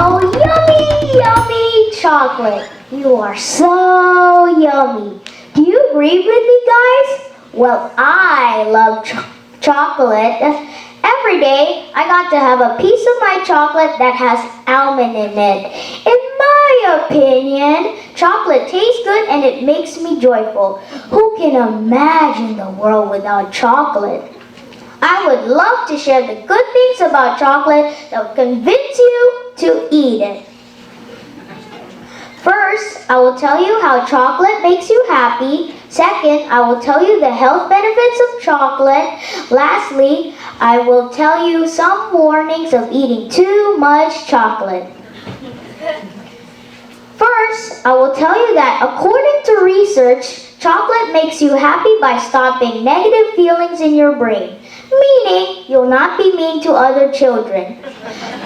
Oh, yummy, yummy chocolate. You are so yummy. Do you agree with me, guys? Well, I love chocolate. Every day, I got to have a piece of my chocolate that has almond in it. In my opinion, chocolate tastes good and it makes me joyful. Who can imagine the world without chocolate? I would love to share the good things about chocolate that will convince you to eat it. First, I will tell you how chocolate makes you happy. Second, I will tell you the health benefits of chocolate. Lastly, I will tell you some warnings of eating too much chocolate. First, I will tell you that according to research, chocolate makes you happy by stopping negative feelings in your brain, meaning you'll not be mean to other children.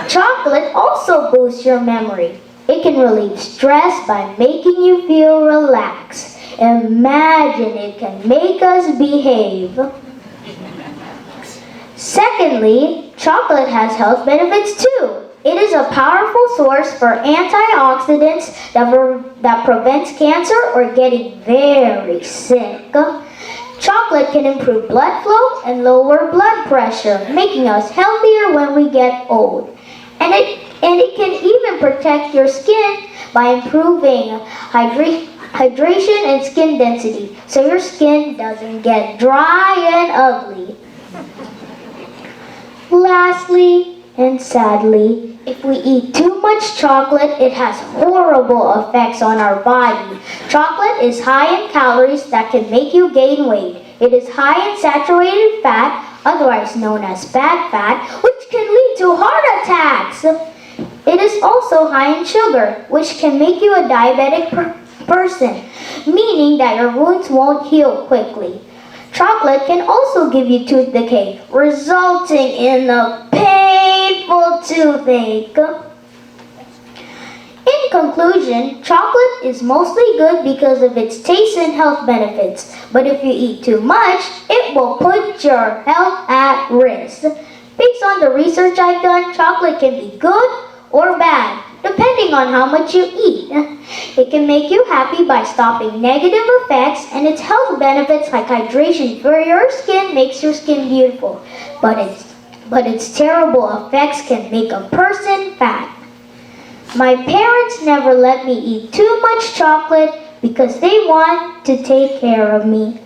Chocolate also boosts your memory. It can relieve stress by making you feel relaxed. Imagine it can make us behave. Secondly, chocolate has health benefits too. It is a powerful source for antioxidants that prevents cancer or getting very sick. Chocolate can improve blood flow and lower blood pressure, making us healthier when we get old. And it can even protect your skin by improving hydration and skin density, so your skin doesn't get dry and ugly. Lastly, and sadly, if we eat too much chocolate, it has horrible effects on our body. Chocolate is high in calories that can make you gain weight. It is high in saturated fat, otherwise known as bad fat, which can lead to heart attacks. It is also high in sugar, which can make you a diabetic person, meaning that your wounds won't heal quickly. Chocolate can also give you tooth decay, resulting in a painful toothache. In conclusion, chocolate is mostly good because of its taste and health benefits, but if you eat too much, it will put your health at risk. Based on the research I've done, chocolate can be good or bad, depending on how much you eat. It can make you happy by stopping negative effects, and its health benefits like hydration for your skin makes your skin beautiful. But its terrible effects can make a person fat. My parents never let me eat too much chocolate because they want to take care of me.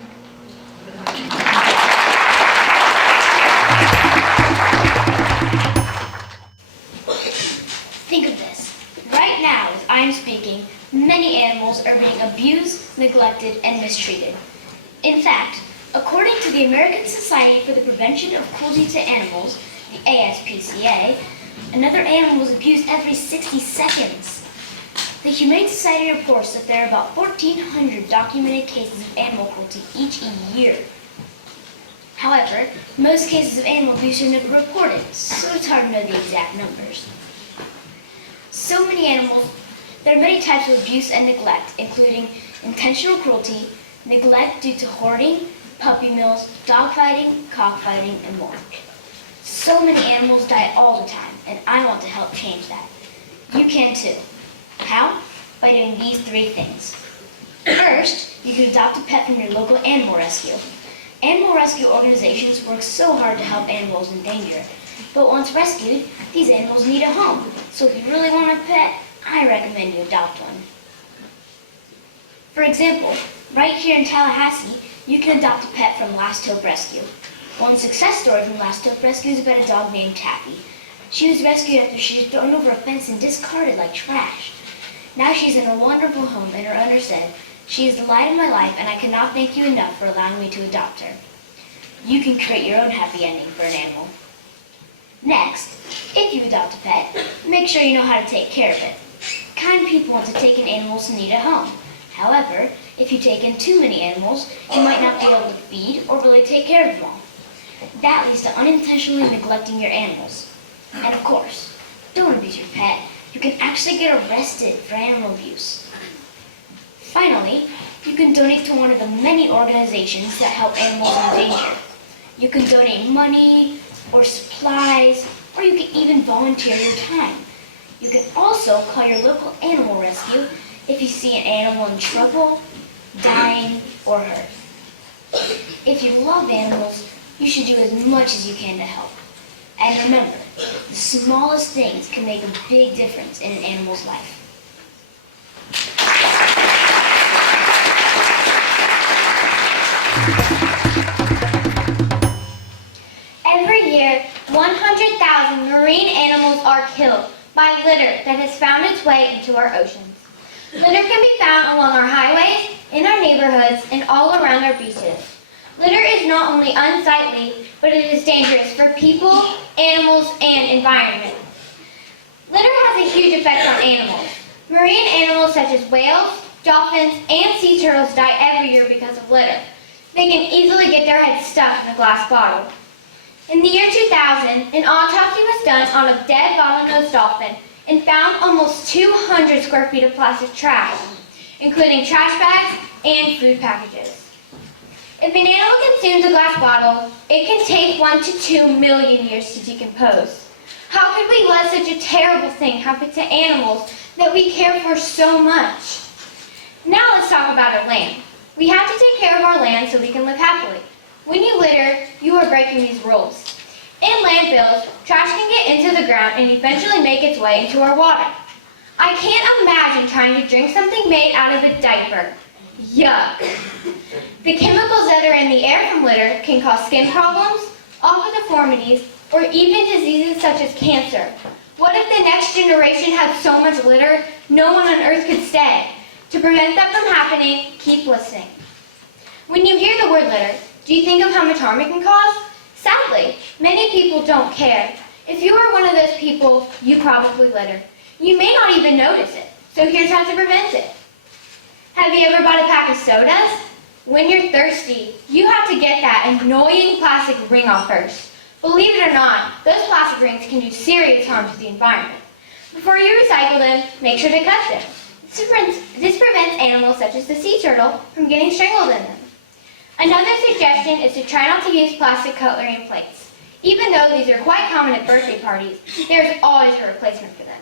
Think of this. Right now, as I am speaking, many animals are being abused, neglected, and mistreated. In fact, according to the American Society for the Prevention of Cruelty to Animals, the ASPCA, another animal is abused every 60 seconds. The Humane Society reports that there are about 1,400 documented cases of animal cruelty each year. However, most cases of animal abuse are never reported, so it's hard to know the exact numbers. So many animals, there are many types of abuse and neglect, including intentional cruelty, neglect due to hoarding, puppy mills, dogfighting, cockfighting, and more. So many animals die all the time, and I want to help change that. You can too. How? By doing these 3 things. First, you can adopt a pet from your local animal rescue. Animal rescue organizations work so hard to help animals in danger. But once rescued, these animals need a home. So if you really want a pet, I recommend you adopt one. For example, right here in Tallahassee, you can adopt a pet from Last Hope Rescue. One success story from Last Hope Rescue is about a dog named Taffy. She was rescued after she was thrown over a fence and discarded like trash. Now she's in a wonderful home, and her owner said, "She is the light of my life, and I cannot thank you enough for allowing me to adopt her." You can create your own happy ending for an animal. Next, if you adopt a pet, make sure you know how to take care of it. Kind people want to take in animals who need a home. However, if you take in too many animals, you might not be able to feed or really take care of them all. That leads to unintentionally neglecting your animals. And of course, don't abuse your pet. You can actually get arrested for animal abuse. Finally, you can donate to one of the many organizations that help animals in danger. You can donate money, or supplies, or you can even volunteer your time. You can also call your local animal rescue if you see an animal in trouble, dying, or hurt. If you love animals, you should do as much as you can to help. And remember, the smallest things can make a big difference in an animal's life. Every year, 100,000 marine animals are killed by litter that has found its way into our oceans. Litter can be found along our highways, in our neighborhoods, and all around our beaches. Litter is not only unsightly, but it is dangerous for people, animals, and environment. Litter has a huge effect on animals. Marine animals such as whales, dolphins, and sea turtles die every year because of litter. They can easily get their heads stuck in a glass bottle. In the year 2000, an autopsy was done on a dead bottlenose dolphin and found almost 200 square feet of plastic trash, including trash bags and food packages. If an animal consumes a glass bottle, it can take 1 to 2 million years to decompose. How could we let such a terrible thing happen to animals that we care for so much? Now let's talk about our land. We have to take care of our land so we can live happily. When you litter, you are breaking these rules. In landfills, trash can get into the ground and eventually make its way into our water. I can't imagine trying to drink something made out of a diaper. Yuck. The chemicals that are in the air from litter can cause skin problems, awful deformities, or even diseases such as cancer. What if the next generation had so much litter, no one on Earth could stay? To prevent that from happening, keep listening. When you hear the word litter, do you think of how much harm it can cause? Sadly, many people don't care. If you are one of those people, you probably litter. You may not even notice it, so here's how to prevent it. Have you ever bought a pack of sodas? When you're thirsty, you have to get that annoying plastic ring off first. Believe it or not, those plastic rings can do serious harm to the environment. Before you recycle them, make sure to cut them. This prevents animals such as the sea turtle from getting strangled in them. Another suggestion is to try not to use plastic cutlery and plates. Even though these are quite common at birthday parties, there is always a replacement for them.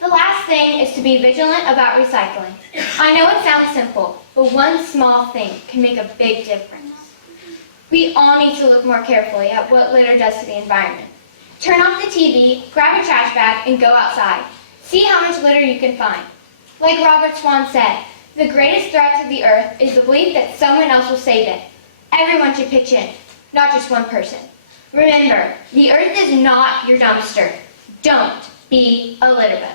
The last thing is to be vigilant about recycling. I know it sounds simple, but one small thing can make a big difference. We all need to look more carefully at what litter does to the environment. Turn off the TV, grab a trash bag, and go outside. See how much litter you can find. Like Robert Swan said, the greatest threat to the earth is the belief that someone else will save it. Everyone should pitch in, not just one person. Remember, the earth is not your dumpster. Don't be a litter bug.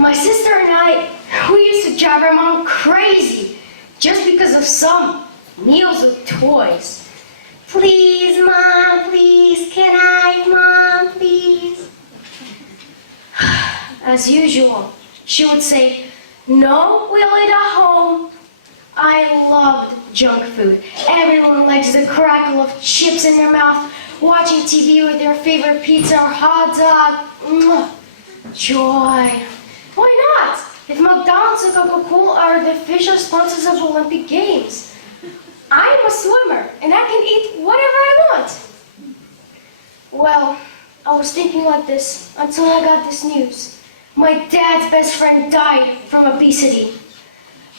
My sister and I, we used to drive our mom crazy just because of some meals with toys. Please, Mom, please, can I, Mom, please? As usual, she would say, no, we'll eat at home. I loved junk food. Everyone likes the crackle of chips in their mouth, watching TV with their favorite pizza or hot dog. Joy. Why not? If McDonald's and Coca-Cola are the official sponsors of Olympic Games. I'm a swimmer, and I can eat whatever I want. Well, I was thinking like this until I got this news. My dad's best friend died from obesity.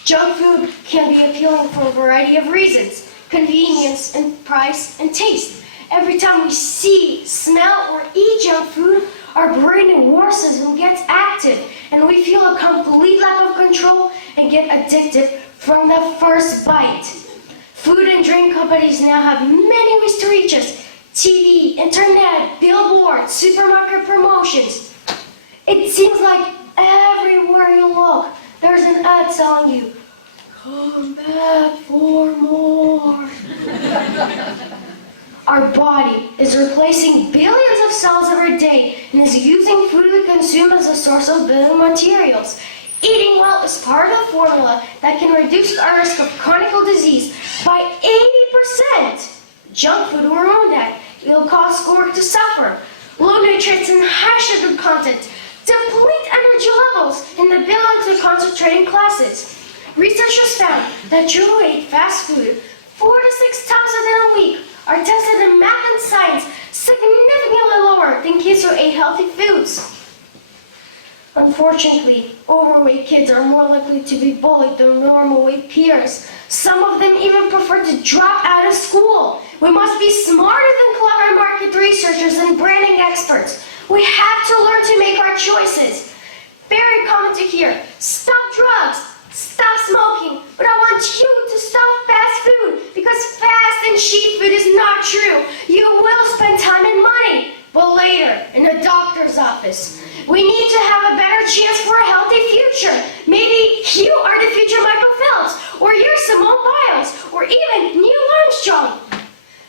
Junk food can be appealing for a variety of reasons: convenience and price and taste. Every time we see, smell, or eat junk food, our brain worsens and gets active, and we feel a complete lack of control and get addicted from the first bite. Food and drink companies now have many ways to reach us: TV, internet, billboards, supermarket promotions. It seems like everywhere you look, there's an ad telling you, come back for more. Our body is replacing billions of cells every day and is using food we consume as a source of building materials. Eating well is part of the formula that can reduce our risk of chronic disease by 80%. Junk food will ruin that. It will cause schoolwork to suffer. Low nutrients and high sugar content deplete energy levels and the ability to concentrate in classes. Researchers found that children who ate fast food 4 to 6 times a week are tested in math and science significantly lower than kids who ate healthy foods. Unfortunately, overweight kids are more likely to be bullied than normal weight peers. Some of them even prefer to drop out of school. We must be smarter than clever market researchers and branding experts. We have to learn to make our choices. Very common to hear, stop drugs, stop smoking, but I want you to stop fast food because fast and cheap food is not true. You will spend time and money, but later in a doctor's office. We need to have a better chance for a healthy future. Maybe you are the future Michael Phelps, or you're Simone Biles, or even Neil Armstrong.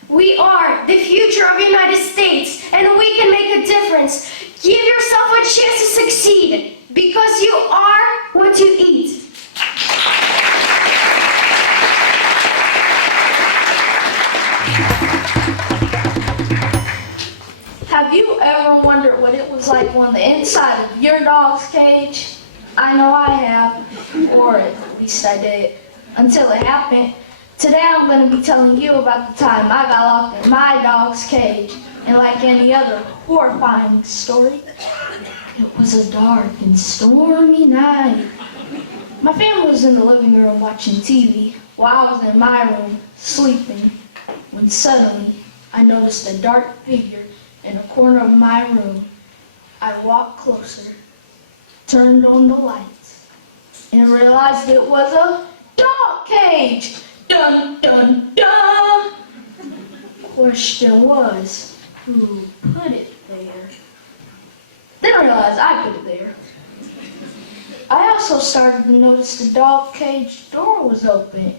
We are the future of the United States, and we can make a difference. Give yourself a chance to succeed, because you are what you eat. Have you ever wondered what it was like on the inside of your dog's cage? I know I have, or at least I did, until it happened. Today I'm going to be telling you about the time I got locked in my dog's cage, and like any other horrifying story, it was a dark and stormy night. My family was in the living room watching TV, while I was in my room sleeping, when suddenly I noticed a dark figure in a corner of my room. I walked closer, turned on the lights, and realized it was a dog cage. Dun, dun, dun! Question was, who put it there? Then I realized I put it there. I also started to notice the dog cage door was open.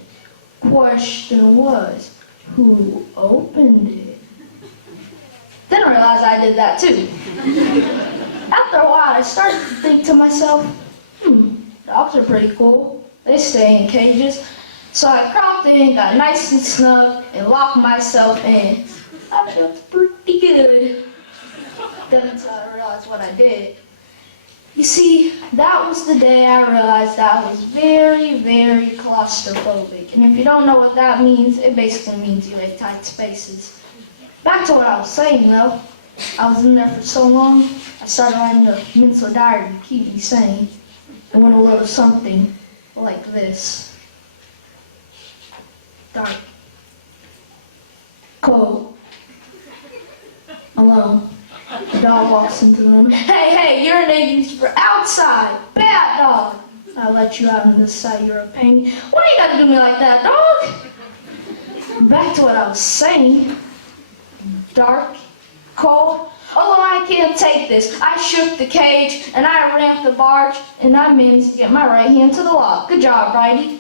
Question was, who opened it? Then I realized I did that too. After a while, I started to think to myself, dogs are pretty cool. They stay in cages. So I crawled in, got nice and snug, and locked myself in. I felt pretty good. Then until I realized what I did. You see, that was the day I realized I was very, very claustrophobic. And if you don't know what that means, it basically means you hate tight spaces. Back to what I was saying though. I was in there for so long, I started writing a mental diary to keep me sane. It went a little something like this. Dark. Cold. Alone. The dog walks into the room. Hey, your name is for outside. Bad dog. I let you out on this side, you're a pain. Why you gotta do me like that, dog? Back to what I was saying. Dark, cold. Although I can't take this, I shook the cage and I ramped the barge and I managed to get my right hand to the lock. Good job, righty.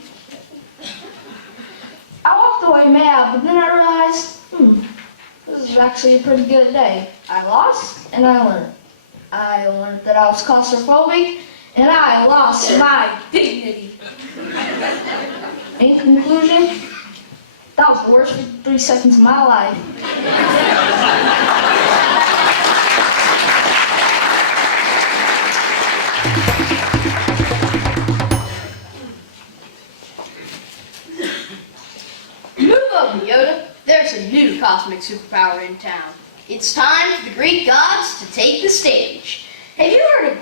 I walked away mad, but then I realized, this is actually a pretty good day. I lost and I learned. I learned that I was claustrophobic and I lost my dignity. In conclusion, that was the worst 3 seconds of my life. Move up, Yoda. There's a new cosmic superpower in town. It's time for the Greek gods to take the stage. Have you heard of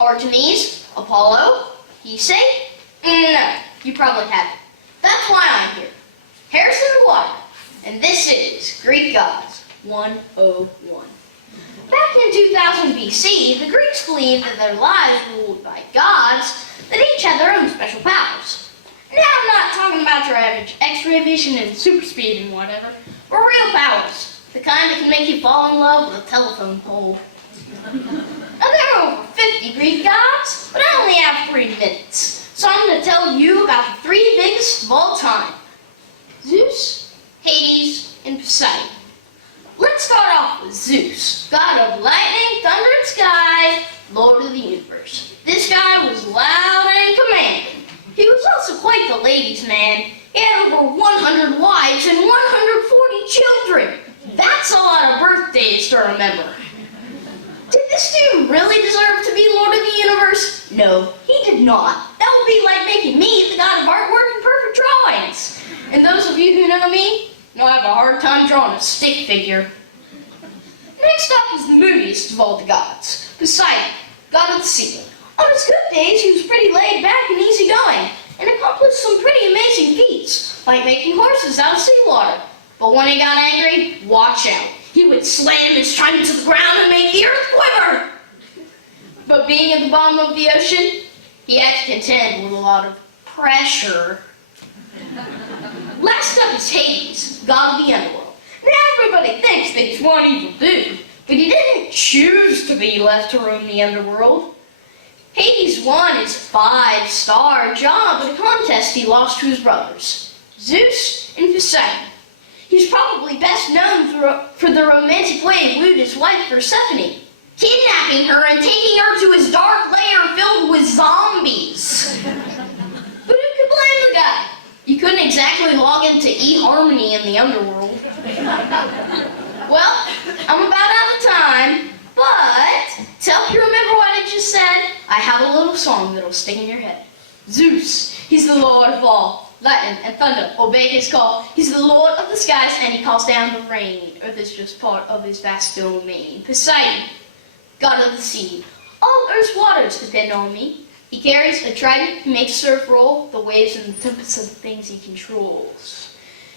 Artemis, Apollo, Hesiod? No, you probably haven't. That's why I'm here. Harrison McGuire, and this is Greek Gods 101. Back in 2000 BC, the Greeks believed that their lives were ruled by gods that each had their own special powers. Now I'm not talking about your average X-ray vision and super speed and whatever, but real powers, the kind that can make you fall in love with a telephone pole. Now there are over 50 Greek gods, but I only have 3 minutes, so I'm going to tell you about the 3 biggest of all time. Zeus, Hades, and Poseidon. Let's start off with Zeus, god of lightning, thunder, and sky, lord of the universe. This guy was loud and commanding. He was also quite the ladies' man. He had over 100 wives and 140 children. That's a lot of birthdays to remember. Did this dude really deserve to be lord of the universe? No, he did not. That would be like making me the god of you who know me know I have a hard time drawing a stick figure. Next up is the moodiest of all the gods, Poseidon, god of the sea. On his good days, he was pretty laid back and easygoing, and accomplished some pretty amazing feats, like making horses out of seawater. But when he got angry, watch out. He would slam his trident to the ground and make the earth quiver. But being at the bottom of the ocean, he had to contend with a lot of pressure. Last up is Hades, god of the underworld. Now everybody thinks that he's one evil dude, but he didn't choose to be left to roam the underworld. Hades won his 5-star job at a contest he lost to his brothers, Zeus and Poseidon. He's probably best known for the romantic way he wooed his wife Persephone, kidnapping her and taking her to his dark lair filled with zombies. But who could blame the guy? You couldn't exactly log into eHarmony in the underworld. Well, I'm about out of time, but to help you remember what I just said, I have a little song that'll stick in your head. Zeus, he's the lord of all. Lightning and thunder obey his call. He's the lord of the skies and he calls down the rain. Earth is just part of his vast domain. Poseidon, god of the sea. All earth's waters depend on me. He carries a trident, he makes surf roll, the waves and the tempests of the things he controls.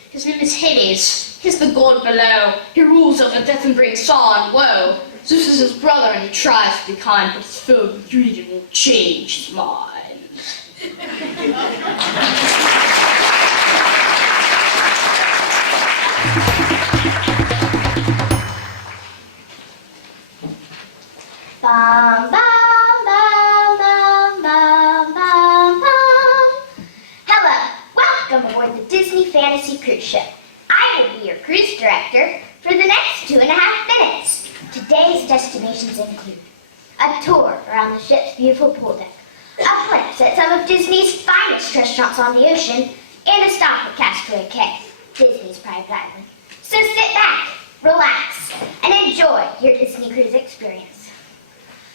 His name is Hades, he's the god below. He rules over death and brings sorrow and woe. Zeus is his brother and he tries to be kind, but he's filled with greed and won't change his mind. Bum, bum, bum, bum, bum, bum, bum. Hello, welcome aboard the Disney Fantasy Cruise Ship. I will be your cruise director for the next 2.5 minutes. Today's destinations include a tour around the ship's beautiful pool deck, a glimpse at some of Disney's finest restaurants on the ocean, and a stop at Castaway Cay, Disney's private island. So sit back, relax, and enjoy your Disney cruise experience.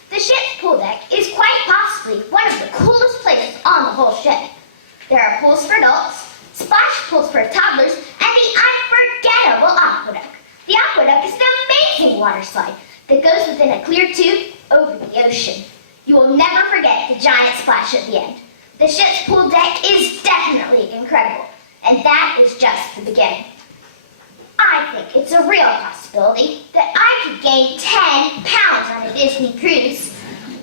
The ship's pool deck is quite possibly one of the coolest places on the whole ship. There are pools for adults, splash pools for toddlers, and the unforgettable aqueduct. The aqueduct is an amazing water slide that goes within a clear tube over the ocean. You will never forget the giant splash at the end. The ship's pool deck is definitely incredible, and that is just the beginning. I think it's a real possibility that I could gain 10 pounds on a Disney cruise.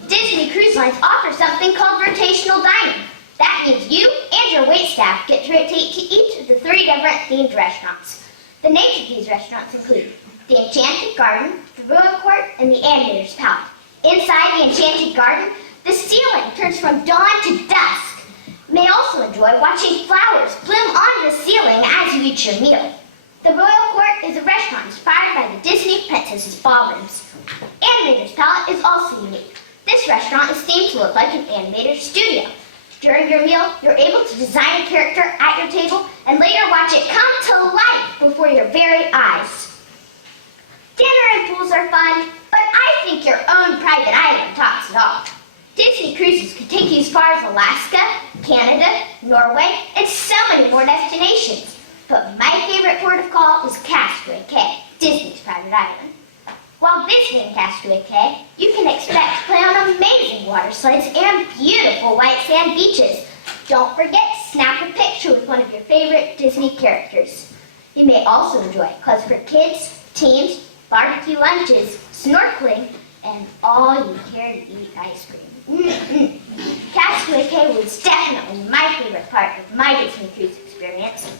Disney Cruise Lines offer something called rotational dining. That means you and your waitstaff get to rotate to each of the 3 different themed restaurants. The names of these restaurants include the Enchanted Garden, the Royal Court, and the Animator's Palette. Inside the Enchanted Garden, the ceiling turns from dawn to dusk. You may also enjoy watching flowers bloom on the ceiling as you eat your meal. The Royal Court is a restaurant inspired by the Disney princesses' ballrooms. Animator's Palette is also unique. This restaurant is themed to look like an animator's studio. During your meal, you're able to design a character at your table and later watch it come to life before your very eyes. Dinner and pools are fun, but I think your own private island tops it all. Disney Cruises could take you as far as Alaska, Canada, Norway, and so many more destinations. But my favorite port of call is Castaway Cay, Disney's private island. While visiting Castaway Cay, you can expect to play on amazing water slides and beautiful white sand beaches. Don't forget to snap a picture with one of your favorite Disney characters. You may also enjoy clubs for kids, teens, barbecue lunches, snorkeling, and all you care to eat ice cream. Castaway Cay was definitely my favorite part of my Disney cruise experience.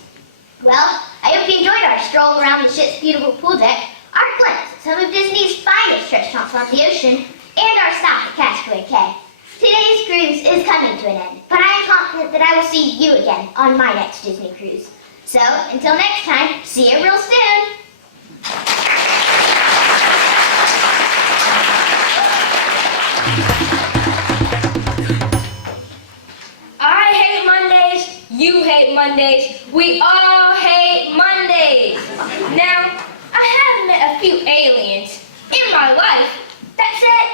Well, I hope you enjoyed our stroll around the ship's beautiful pool deck, our glimpse at some of Disney's finest restaurants on the ocean, and our stop at Castaway Cay. Today's cruise is coming to an end, but I am confident that I will see you again on my next Disney cruise. So, until next time, see you real soon! I hate Mondays, you hate Mondays, we all hate Mondays. Now, I have met a few aliens in my life that said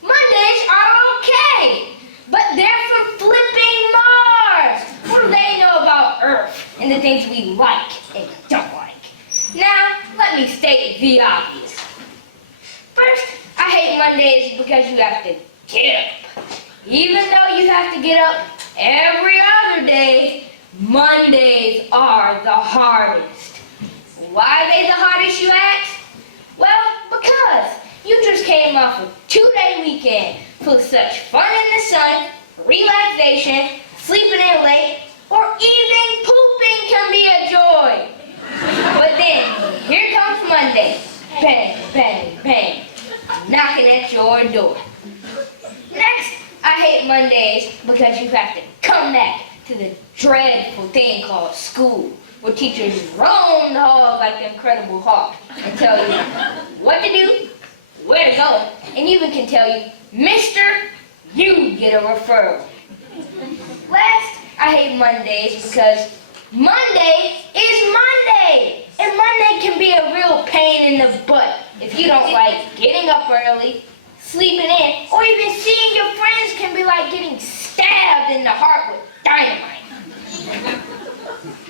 Mondays are okay, but they're from flipping Mars. What do they know about Earth and the things we like? and don't like. Now, let me state the obvious. First, I hate Mondays because you have to get up. Even though you have to get up every other day, Mondays are the hardest. Why are they the hardest, you ask? Well, because you just came off a 2-day weekend full of such fun in the sun, relaxation, sleeping in late, or even pooping can be a joy. But then, here comes Monday. Bang, bang, bang. Knocking at your door. Next, I hate Mondays because you have to come back to the dreadful thing called school, where teachers roam the halls like the Incredible Hulk and tell you what to do, where to go, and even can tell you, Mister, you get a referral. Last, I hate Mondays because Monday is Monday, and Monday can be a real pain in the butt if you don't like getting up early, sleeping in, or even seeing your friends can be like getting stabbed in the heart with dynamite.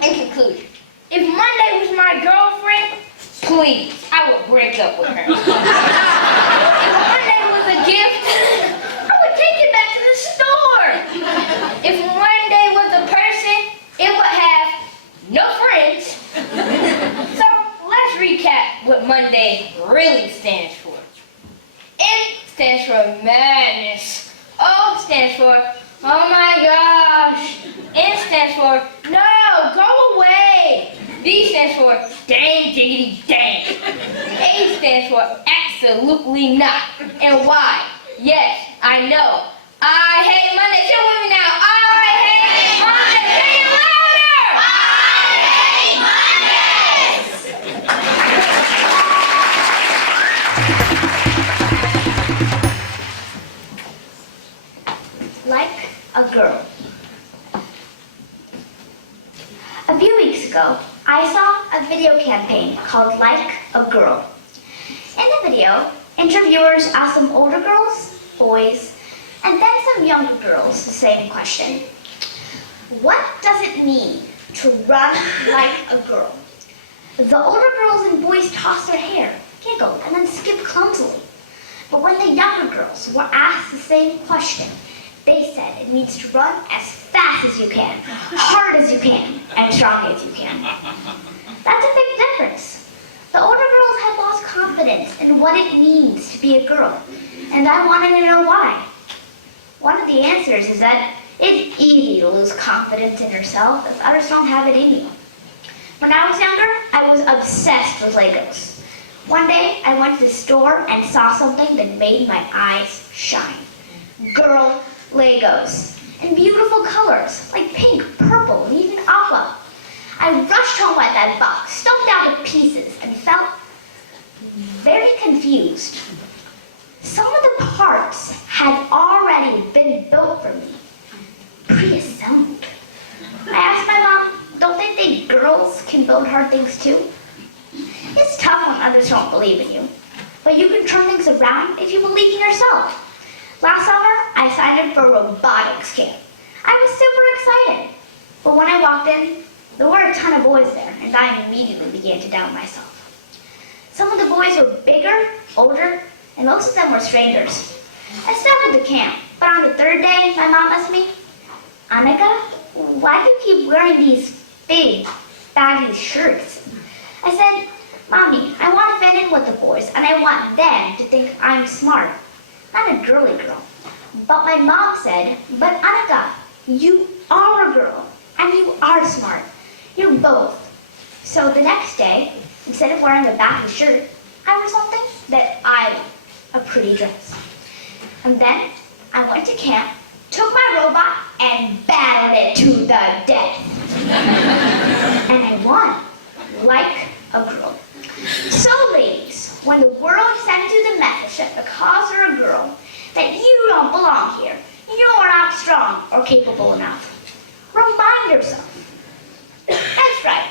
In conclusion, if Monday was my girlfriend, please, I would break up with her. If Monday was a gift, I would take it back to the store. If Monday was a person, it would have no friends. So let's recap what Monday really stands for. M stands for madness. O stands for, oh my gosh. N stands for, no, go away. D stands for, dang diggity dang. A stands for, absolutely not. And Y, yes, I know. I hate Monday. Say it with me now. I hate Monday. Say it louder. Like a girl. A few weeks ago, I saw a video campaign called Like a Girl. In the video, interviewers asked some older girls, boys, and then some younger girls the same question. What does it mean to run like a girl? The older girls and boys tossed their hair, giggled, and then skipped clumsily. But when the younger girls were asked the same question, they said it means to run as fast as you can, hard as you can, and strong as you can. That's a big difference. The older girls had lost confidence in what it means to be a girl, and I wanted to know why. One of the answers is that it's easy to lose confidence in yourself if others don't have it in you. When I was younger, I was obsessed with Legos. One day, I went to the store and saw something that made my eyes shine. Girl Legos in beautiful colors like pink, purple, and even aqua. I rushed home with that box, stumped out to pieces, and felt very confused. Some of the parts had already been built for me, pre-assembled. I asked my mom, don't they think girls can build hard things too? It's tough when others don't believe in you, but you can turn things around if you believe in yourself. Last summer, I signed up for a robotics camp. I was super excited, but when I walked in, there were a ton of boys there, and I immediately began to doubt myself. Some of the boys were bigger, older, and most of them were strangers. I started the camp, but on the third day, my mom asked me, Annika, why do you keep wearing these big, baggy shirts? I said, Mommy, I want to fit in with the boys, and I want them to think I'm smart, not a girly girl. But my mom said, but Annika, you are a girl, and you are smart. You're both. So the next day, instead of wearing a baggy shirt, I wore something that I liked, a pretty dress. And then I went to camp, took my robot, and battled it to the death. And I won, like a girl. So ladies, when the world sends you the message that because you're a girl, that you don't belong here, you're not strong or capable enough, remind yourself. That's right.